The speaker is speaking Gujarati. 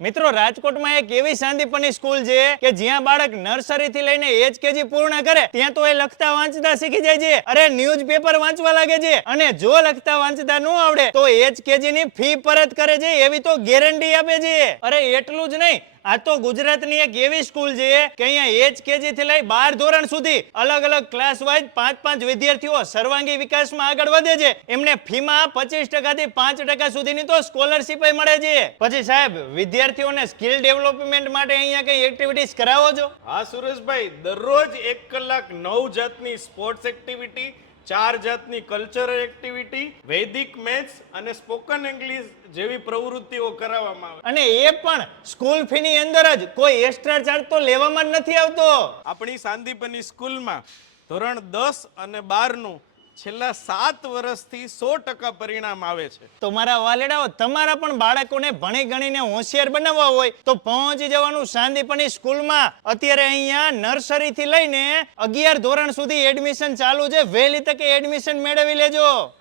મિત્રો, રાજકોટમાં એક એવી સાંદીપની સ્કૂલ છે કે જ્યાં બાળક નર્સરી થી લઈને એચકેજી પૂર્ણ કરે, ત્યાં તો એ લખતા વાંચતા શીખી જાય છે. અરે, ન્યૂઝપેપર વાંચવા લાગે છે. અને જો લખતા વાંચતા ન આવડે, તો એચકેજી ની ફી પરત કરે છે, એવી તો ગેરંટી આપે છે. અરે, એટલું જ નહીં. આ તો ગુજરાતની એક એવી સ્કૂલ છે કે અહીંયા એચકેજી થી લઈ બાર ધોરણ સુધી અલગ અલગ ક્લાસ વાઇઝ પાંચ પાંચ વિદ્યાર્થીઓ સર્વાંગી વિકાસમાં આગળ વધે છે. એમને ફીમાં પચીસ ટકાથી પાંચ ટકા સુધીની તો સ્કોલરશીપ મળે છે. પછી સાહેબ, વિદ્યાર્થીઓને સ્કિલ ડેવલપમેન્ટ માટે અહીંયા કઈ એક્ટિવિટીઝ કરાવો છો? હા, સુરેશભાઈ, દરરોજ એક કલાક નવ જાતની સ્પોર્ટ્સ એક્ટિવિટી ચાર જાતની કલ્ચરલ એક્ટિવિટી વૈદિક મેથ્સ અને સ્પોકન ઇંગ્લિશ જેવી પ્રવૃત્તિઓ કરાવવામાં આવે. અને એ પણ સ્કૂલ ફીની અંદર જ. કોઈ એક્સ્ટ્રા ચાર્જ તો લેવામાં જ નથી આવતો. આપણી સાંદીપની સ્કૂલમાં ધોરણ દસ અને બારનું છેલ્લા સાત વર્ષથી સો ટકા પરિણામ આવે છે. તો મારા વાલેડાઓ, તમારા પણ બાળકોને ભણી ગણીને હોશિયાર બનાવવા હોય તો પહોંચી જવાનું સાંદીપની સ્કૂલમાં. અત્યારે અહીંયા નર્સરીથી લઈને અગિયાર ધોરણ સુધી એડમિશન ચાલુ છે. વહેલી તકે એડમિશન મેળવી લેજો.